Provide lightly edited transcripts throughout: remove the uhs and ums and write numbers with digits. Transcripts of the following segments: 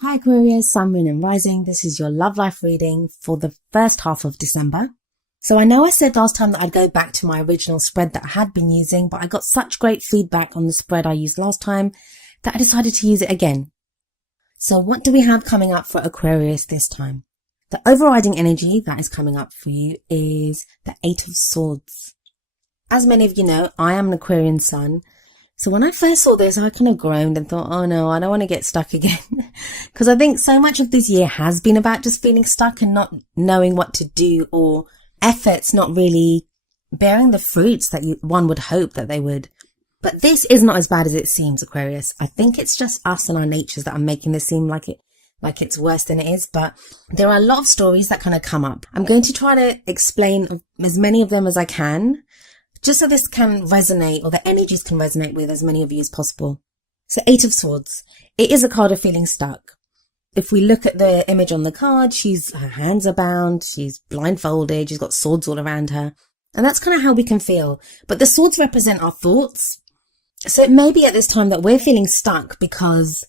Hi Aquarius, Sun, Moon and Rising. This is your love life reading for the first half of December. So I know I said last time that I'd go back to my original spread that I had been using, but I got such great feedback on the spread I used last time that I decided to use it again. So what do we have coming up for Aquarius this time? The overriding energy that is coming up for you is the Eight of Swords. As many of you know, I am an Aquarian sun. So when I first saw this, I kind of groaned and thought, oh no, I don't want to get stuck again. Because I think so much of this year has been about just feeling stuck and not knowing what to do, or efforts not really bearing the fruits that one would hope that they would. But this is not as bad as it seems, Aquarius. I think it's just us and our natures that are making this seem like it's worse than it is. But there are a lot of stories that kind of come up. I'm going to try to explain as many of them as I can, just so this can resonate, or the energies can resonate with as many of you as possible. So Eight of Swords. It is a card of feeling stuck. If we look at the image on the card, her hands are bound, she's blindfolded, she's got swords all around her. And that's kind of how we can feel. But the swords represent our thoughts. So it may be at this time that we're feeling stuck because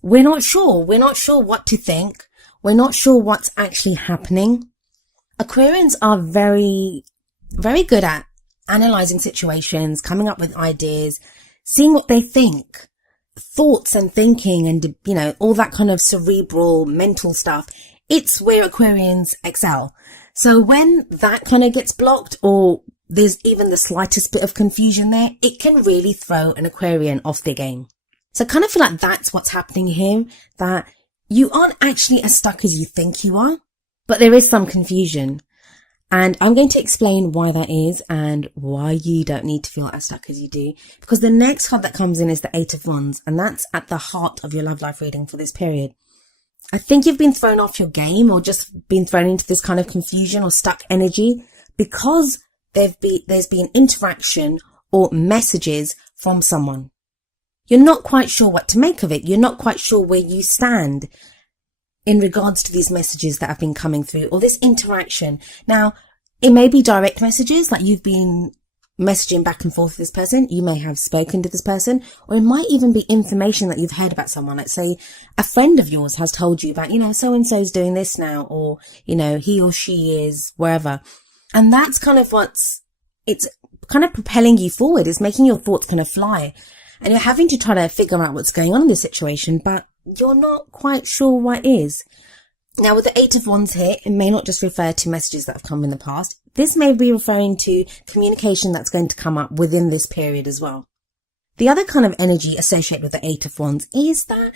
we're not sure. We're not sure what to think. We're not sure what's actually happening. Aquarians are very, very good at analyzing situations, coming up with ideas, seeing what they think, thoughts and thinking and, all that kind of cerebral, mental stuff. It's where Aquarians excel. So when that kind of gets blocked, or there's even the slightest bit of confusion there, it can really throw an Aquarian off their game. So I kind of feel like that's what's happening here, that you aren't actually as stuck as you think you are, but there is some confusion. And I'm going to explain why that is and why you don't need to feel as stuck as you do. Because the next card that comes in is the Eight of Wands, and that's at the heart of your love life reading for this period. I think you've been thrown off your game, or just been thrown into this kind of confusion or stuck energy because there's been interaction or messages from someone. You're not quite sure what to make of it. You're not quite sure where you stand in regards to these messages that have been coming through, or this interaction. Now, it may be direct messages, like you've been messaging back and forth with this person. You may have spoken to this person, or it might even be information that you've heard about someone. Like, say a friend of yours has told you about, so-and-so's doing this now, or, he or she is wherever. And that's kind of it's kind of propelling you forward. It's making your thoughts kind of fly. And you're having to try to figure out what's going on in this situation, but you're not quite sure what is. Now, with the Eight of Wands here, it may not just refer to messages that have come in the past. This may be referring to communication that's going to come up within this period as well. The other kind of energy associated with the Eight of Wands is that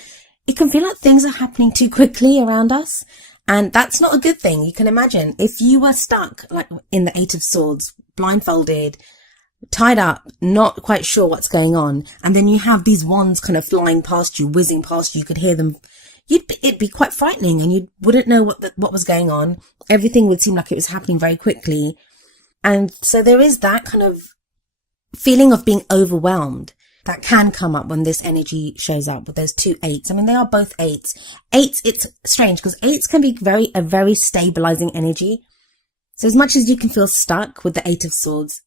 it can feel like things are happening too quickly around us. And that's not a good thing. You can imagine if you were stuck, like in the Eight of Swords, blindfolded, tied up, not quite sure what's going on, and then you have these wands kind of flying past you, whizzing past you, you could hear them, it'd be quite frightening, and you wouldn't know what was going on. Everything would seem like it was happening very quickly. And so there is that kind of feeling of being overwhelmed that can come up when this energy shows up with those two eights. I mean, they are both eights. Eights, it's strange because eights can be a very stabilizing energy. So as much as you can feel stuck with the Eight of Swords,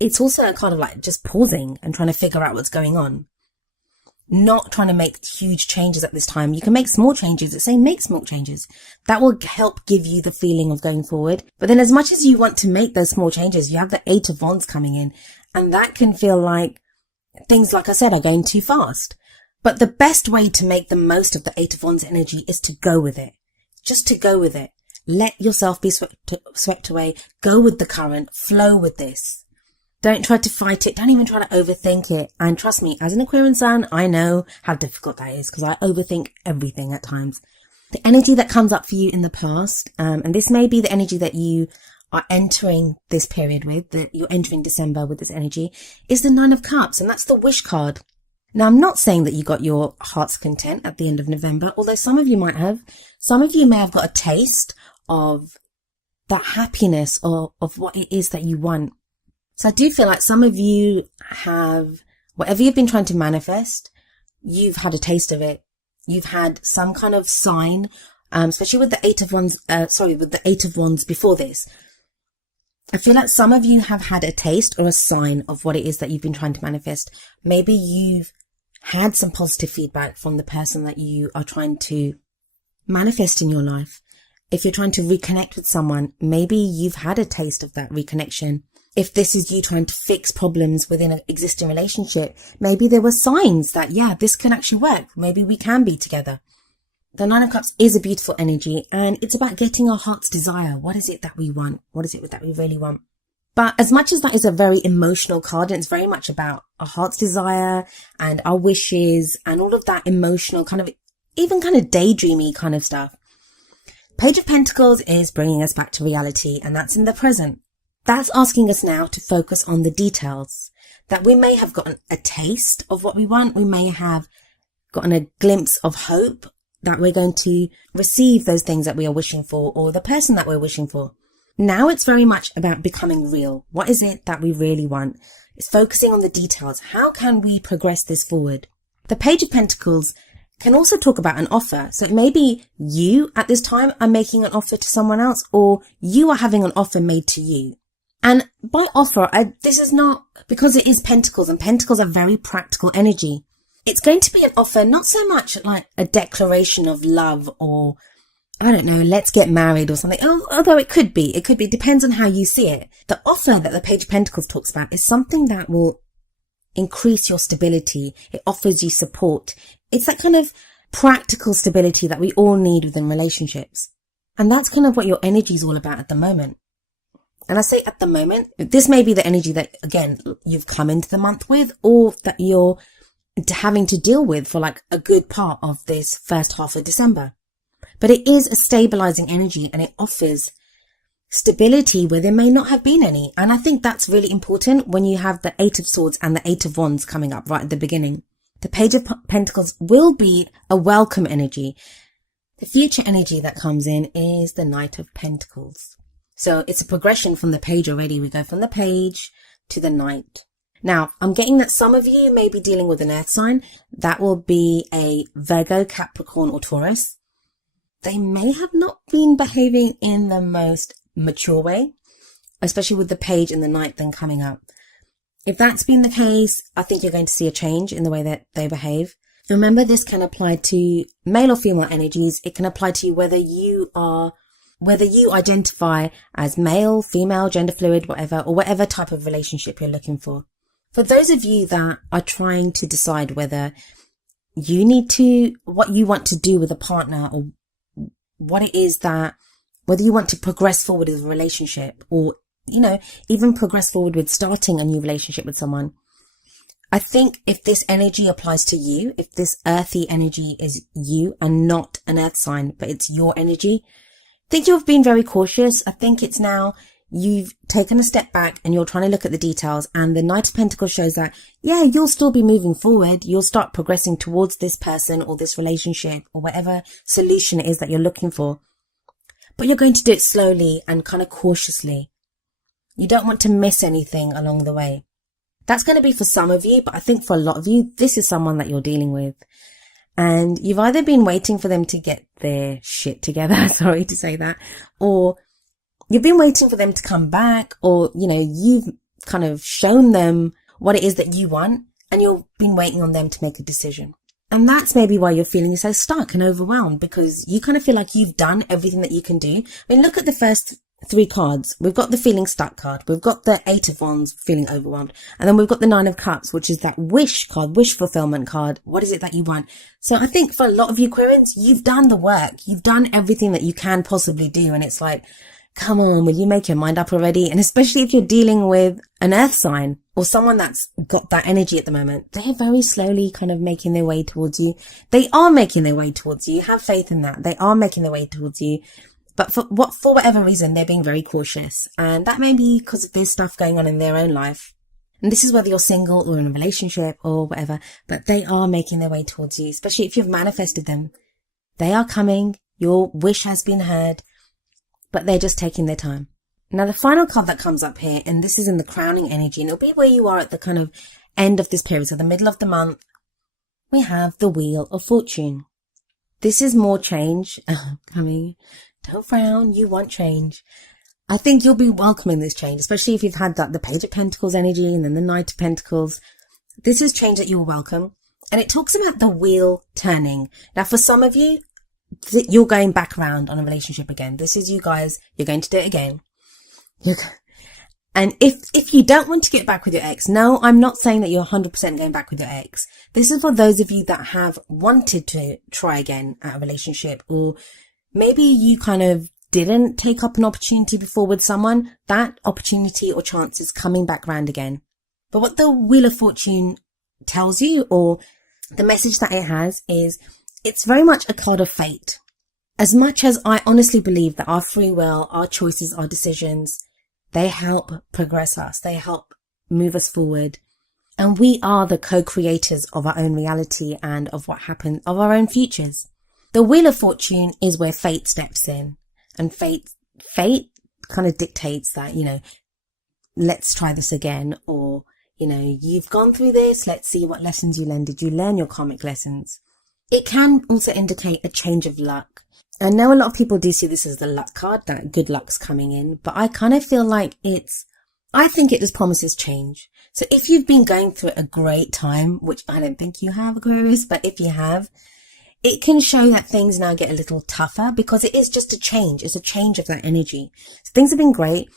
it's also kind of like just pausing and trying to figure out what's going on. Not trying to make huge changes at this time. You can make small changes. It's saying make small changes. That will help give you the feeling of going forward. But then as much as you want to make those small changes, you have the Eight of Wands coming in. And that can feel like things, like I said, are going too fast. But the best way to make the most of the Eight of Wands energy is to go with it. Just to go with it. Let yourself be swept away. Go with the current. Flow with this. Don't try to fight it. Don't even try to overthink it. And trust me, as an Aquarian sun, I know how difficult that is because I overthink everything at times. The energy that comes up for you in the past, and this may be the energy that you are entering this period with, that you're entering December with this energy, is the Nine of Cups, and that's the wish card. Now, I'm not saying that you got your heart's content at the end of November, although some of you might have. Some of you may have got a taste of that happiness or of what it is that you want. So I do feel like some of you have, whatever you've been trying to manifest, you've had a taste of it. You've had some kind of sign, especially with the Eight of Wands, with the Eight of Wands before this. I feel like some of you have had a taste or a sign of what it is that you've been trying to manifest. Maybe you've had some positive feedback from the person that you are trying to manifest in your life. If you're trying to reconnect with someone, maybe you've had a taste of that reconnection. If this is you trying to fix problems within an existing relationship, maybe there were signs that, yeah, this can actually work. Maybe we can be together. The Nine of Cups is a beautiful energy, and it's about getting our heart's desire. What is it that we want? What is it that we really want? But as much as that is a very emotional card, and it's very much about our heart's desire and our wishes and all of that emotional kind of, even kind of daydreamy kind of stuff. Page of Pentacles is bringing us back to reality, and that's in the present. That's asking us now to focus on the details, that we may have gotten a taste of what we want. We may have gotten a glimpse of hope that we're going to receive those things that we are wishing for, or the person that we're wishing for. Now it's very much about becoming real. What is it that we really want? It's focusing on the details. How can we progress this forward? The Page of Pentacles can also talk about an offer. So maybe you at this time are making an offer to someone else, or you are having an offer made to you. And by offer, this is not, because it is Pentacles, and Pentacles are very practical energy. It's going to be an offer, not so much like a declaration of love, or I don't know, let's get married or something. Although it could be, depends on how you see it. The offer that the Page of Pentacles talks about is something that will increase your stability. It offers you support. It's that kind of practical stability that we all need within relationships. And that's kind of what your energy is all about at the moment. And I say at the moment, this may be the energy that, again, you've come into the month with, or that you're having to deal with for like a good part of this first half of December. But it is a stabilizing energy, and it offers stability where there may not have been any. And I think that's really important when you have the Eight of Swords and the Eight of Wands coming up right at the beginning. The Page of Pentacles will be a welcome energy. The future energy that comes in is the Knight of Pentacles. So it's a progression from the page already. We go from the page to the Knight. Now, I'm getting that some of you may be dealing with an earth sign. That will be a Virgo, Capricorn, or Taurus. They may have not been behaving in the most mature way, especially with the page and the Knight then coming up. If that's been the case, I think you're going to see a change in the way that they behave. Remember, this can apply to male or female energies. It can apply to you whether you identify as male, female, gender fluid, whatever, or whatever type of relationship you're looking for. For those of you that are trying to decide whether what you want to do with a partner, or what it is that, whether you want to progress forward with a relationship, or, even progress forward with starting a new relationship with someone. I think if this energy applies to you, if this earthy energy is you and not an earth sign, but it's your energy, I think you've been very cautious. I think it's now you've taken a step back and you're trying to look at the details, and the Knight of Pentacles shows that, yeah, you'll still be moving forward. You'll start progressing towards this person or this relationship or whatever solution it is that you're looking for. But you're going to do it slowly and kind of cautiously. You don't want to miss anything along the way. That's going to be for some of you, but I think for a lot of you, this is someone that you're dealing with. And you've either been waiting for them to get their shit together, sorry to say that, or you've been waiting for them to come back, or, you've kind of shown them what it is that you want, and you've been waiting on them to make a decision. And that's maybe why you're feeling so stuck and overwhelmed, because you kind of feel like you've done everything that you can do. I mean, look at the first three cards. We've got the feeling stuck card. We've got the Eight of Wands, feeling overwhelmed. And then we've got the Nine of Cups, which is that wish card, wish fulfillment card. What is it that you want? So I think for a lot of you Aquarians, you've done the work. You've done everything that you can possibly do. And it's like, come on, will you make your mind up already? And especially if you're dealing with an earth sign or someone that's got that energy at the moment, they're very slowly kind of making their way towards you. They are making their way towards you. Have faith in that. They are making their way towards you. But for whatever reason, they're being very cautious. And that may be because of there's stuff going on in their own life. And this is whether you're single or in a relationship or whatever, but they are making their way towards you, especially if you've manifested them. They are coming. Your wish has been heard, but they're just taking their time. Now, the final card that comes up here, and this is in the crowning energy, and it'll be where you are at the kind of end of this period, so the middle of the month, we have the Wheel of Fortune. This is more change coming. Don't frown, you want change. I think you'll be welcoming this change, especially if you've had the Page of Pentacles energy and then the Knight of Pentacles. This is change that you'll welcome. And it talks about the wheel turning. Now, for some of you, you're going back around on a relationship again. This is you guys. You're going to do it again. And if you don't want to get back with your ex, no, I'm not saying that you're 100% going back with your ex. This is for those of you that have wanted to try again at a relationship, or maybe you kind of didn't take up an opportunity before with someone. That opportunity or chance is coming back round again. But what the Wheel of Fortune tells you, or the message that it has, is it's very much a card of fate. As much as I honestly believe that our free will, our choices, our decisions, they help progress us. They help move us forward. And we are the co-creators of our own reality and of what happens, of our own futures. The Wheel of Fortune is where fate steps in. And fate kind of dictates that, let's try this again. Or, you've gone through this. Let's see what lessons you learned. Did you learn your karmic lessons? It can also indicate a change of luck. I know a lot of people do see this as the luck card, that good luck's coming in, but I kind of feel like I think it just promises change. So if you've been going through a great time, which I don't think you have, Aquarius, but if you have, it can show that things now get a little tougher, because it is just a change. It's a change of that energy. So things have been great.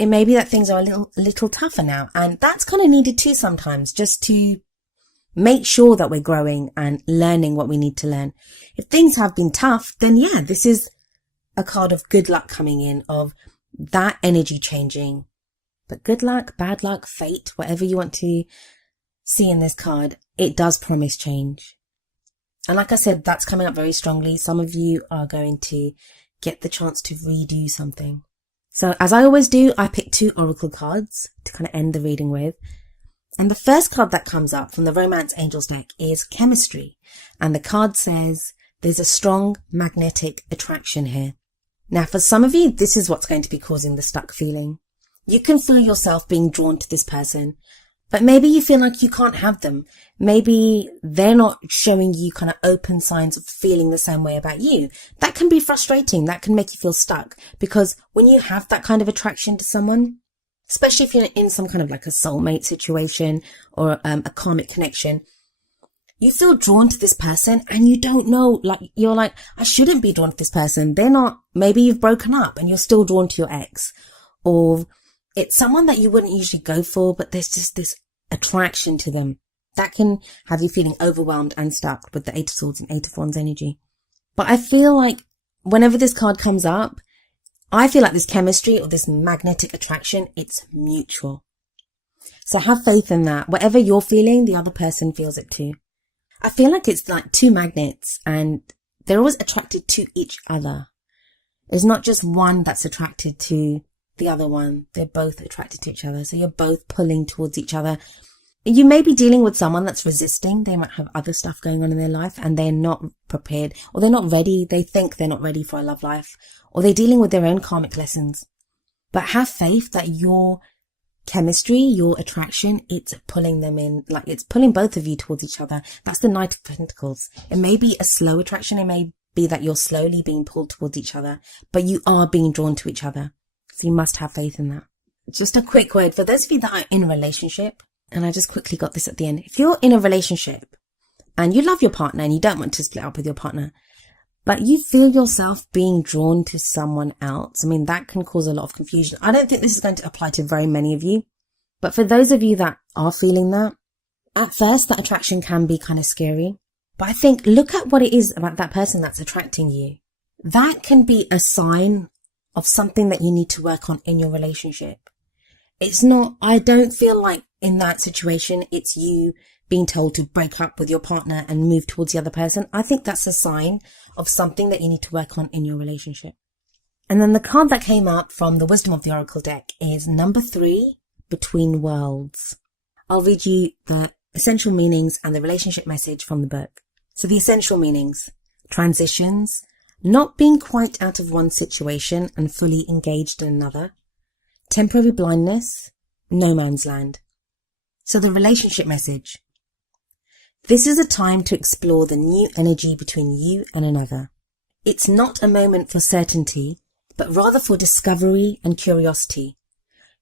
It may be that things are a little tougher now, and that's kind of needed too sometimes, just to make sure that we're growing and learning what we need to learn. If things have been tough, then yeah, this is a card of good luck coming in, of that energy changing. But good luck, bad luck, fate, whatever you want to see in this card, it does promise change. And like I said, that's coming up very strongly. Some of you are going to get the chance to redo something. So as I always do, I pick 2 oracle cards to kind of end the reading with. And the first card that comes up from the Romance Angels deck is Chemistry. And the card says, there's a strong magnetic attraction here. Now, for some of you, this is what's going to be causing the stuck feeling. You can feel yourself being drawn to this person, but maybe you feel like you can't have them. Maybe they're not showing you kind of open signs of feeling the same way about you. That can be frustrating. That can make you feel stuck, because when you have that kind of attraction to someone, especially if you're in some kind of like a soulmate situation or a karmic connection, you feel drawn to this person and you don't know, you're like, I shouldn't be drawn to this person. They're not, maybe you've broken up and you're still drawn to your ex, or it's someone that you wouldn't usually go for, but there's just this attraction to them. That can have you feeling overwhelmed and stuck with the 8 of Swords and 8 of Wands energy. But I feel like whenever this card comes up, I feel like this chemistry or this magnetic attraction, it's mutual. So have faith in that. Whatever you're feeling, the other person feels it too. I feel like it's like 2 magnets and they're always attracted to each other. It's not just one that's attracted to the other one. They're both attracted to each other. So you're both pulling towards each other. You may be dealing with someone that's resisting. They might have other stuff going on in their life and they're not prepared, or they're not ready. They think they're not ready for a love life, or they're dealing with their own karmic lessons. But have faith that your chemistry, your attraction, it's pulling them in, like it's pulling both of you towards each other. That's the Knight of Pentacles. It may be a slow attraction. It may be that you're slowly being pulled towards each other, but you are being drawn to each other. So you must have faith in that. Just a quick word for those of you that are in a relationship. And I just quickly got this at the end. If you're in a relationship and you love your partner and you don't want to split up with your partner, but you feel yourself being drawn to someone else, I mean, that can cause a lot of confusion. I don't think this is going to apply to very many of you, but for those of you that are feeling that, at first that attraction can be kind of scary. But I think look at what it is about that person that's attracting you. That can be a sign of something that you need to work on in your relationship. It's not, I don't feel like in that situation, it's you being told to break up with your partner and move towards the other person. I think that's a sign of something that you need to work on in your relationship. And then the card that came up from the Wisdom of the Oracle deck is number 3, Between Worlds. I'll read you the essential meanings and the relationship message from the book. So the essential meanings: transitions, not being quite out of one situation and fully engaged in another, temporary blindness, no man's land. So the relationship message: this is a time to explore the new energy between you and another. It's not a moment for certainty, but rather for discovery and curiosity.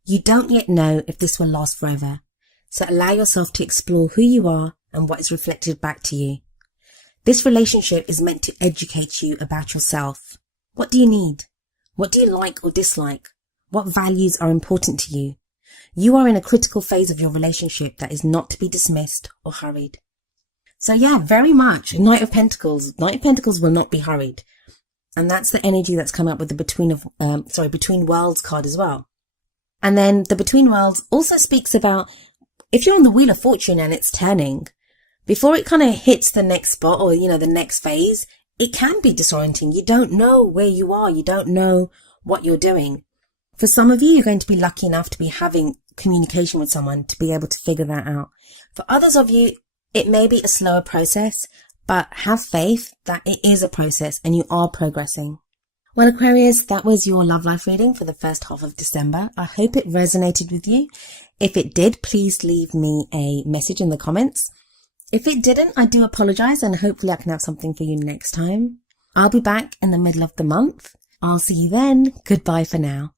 You don't yet know if this will last forever, so allow yourself to explore who you are and what is reflected back to you. This relationship is meant to educate you about yourself. What do you need? What do you like or dislike? What values are important to you? You are in a critical phase of your relationship that is not to be dismissed or hurried. So yeah, very much. Knight of Pentacles. Knight of Pentacles will not be hurried. And that's the energy that's come up with the Between Worlds card as well. And then the Between Worlds also speaks about if you're on the Wheel of Fortune and it's turning, before it kind of hits the next spot or, the next phase, it can be disorienting. You don't know where you are. You don't know what you're doing. For some of you, you're going to be lucky enough to be having communication with someone to be able to figure that out. For others of you, it may be a slower process, but have faith that it is a process and you are progressing. Well, Aquarius, that was your love life reading for the first half of December. I hope it resonated with you. If it did, please leave me a message in the comments. If it didn't, I do apologize and hopefully I can have something for you next time. I'll be back in the middle of the month. I'll see you then. Goodbye for now.